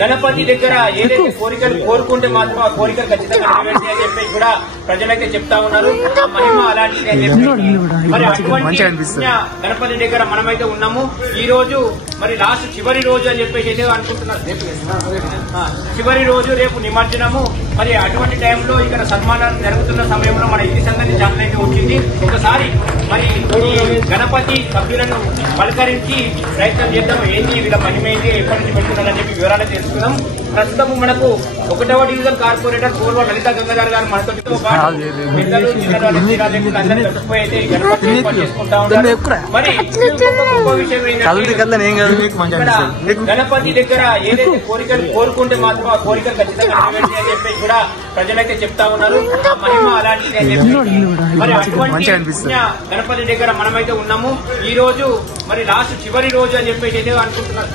గణపతి దగ్గర ఏదైతే కోరికలు కోరుకుంటే మాత్రం ఆ కోరికలు ఖచ్చితంగా నెరవేర్చి అని చెప్పేసి కూడా ప్రజలైతే చెప్తా ఉన్నారు. మహిమ అలాంటిది అని చెప్పి మరి అటువంటి గణపతి దగ్గర మనమైతే ఉన్నాము. ఈ రోజు మరి లాస్ట్ చివరి రోజు అని చెప్పేసి అనుకుంటున్నారు. చివరి రోజు రేపు నిమజ్జనము. మరి అటువంటి టైంలో ఇక్కడ సన్మానాలు జరుగుతున్న సమయంలో మన ఇంటి సంగతి ఛానల్ అయితే వచ్చింది. ఒకసారి మరి ఈ గణపతి సభ్యులను పలకరించి ప్రయత్నం చేద్దాం. ఏంటి వీళ్ళ మహిమ ఏంటి, ఎప్పటి నుంచి పెడుతున్నారని చెప్పి వివరాలు తెలుసుకుందాం. ప్రస్తుతం మనకు 1వ డివిజన్ కార్పొరేటర్ పూర్వ లలిత గంగాధర్ గారు మనతో మరి గణపతి దగ్గర ఏదైతే కోరికలు కోరుకుంటే మాత్రం ఆ కోరికలు ఖచ్చితంగా నెరవేర్చి అని చెప్పేసి కూడా ప్రజలైతే చెప్తా ఉన్నారు. మహిమ అలాంటిది అని చెప్పి మరి అటువంటి గణపతి దగ్గర మనమైతే ఉన్నాము. ఈ రోజు మరి లాస్ట్ చివరి రోజు అని చెప్పేసి అనుకుంటున్నారు.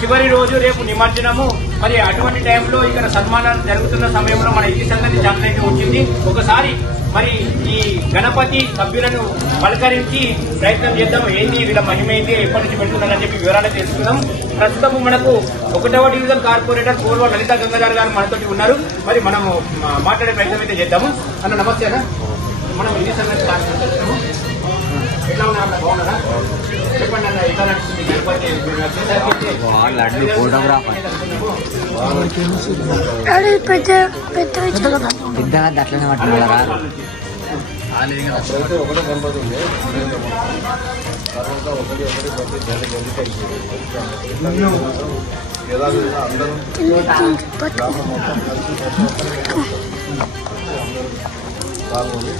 చివరి రోజు రేపు నిమజ్జనము. మరి అటువంటి టైంలో ఇక్కడ సన్మానాలు జరుగుతున్న సమయంలో మన ఇంటి సంగతి ఛానల్ అయితే వచ్చింది. ఒకసారి మరి ఈ గణపతి సభ్యులను పలకరించి ప్రయత్నం చేద్దాం. ఏంటి వీళ్ళ మహిమ ఏంటి, ఎప్పటి నుంచి పెడుతున్నారని చెప్పి వివరాలు తెలుసుకుందాం. ప్రస్తుతం మనకు 1వ డివిజన్ కార్పొరేటర్ పూర్వ లలిత గంగాధర్ గారు మనతో ఉన్నారు. మరి మనము మాట్లాడే ప్రయత్నం అయితే చేద్దాము. అన్న నమస్తే అన్న. మనం ఇంటి సంగతి కార్పొరేటర్ ఎట్లా ఉన్నారు? బాగున్నారా? చెప్పండి అన్న, ఎట్లా నడుస్తుంది గణపతి? పెద్దగా అట్లనే పట్టుకున్నారా? ఒకటే గణపతి ఉంది. తర్వాత ఒకటి అందరూ గ్రామం మొత్తం పాల్గొని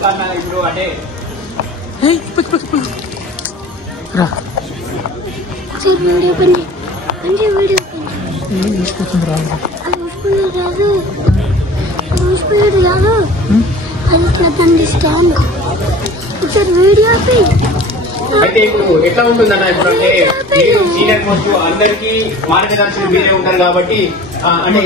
చాలా బాగా ఇప్పుడు అంటే అయితే ఇప్పుడు ఎట్లా ఉంటుందన్న? ఇప్పుడు అంటే సీనియర్ మోస్ట్ అందరికీ మార్గదర్శనం మీరే ఉంటారు కాబట్టి అంటే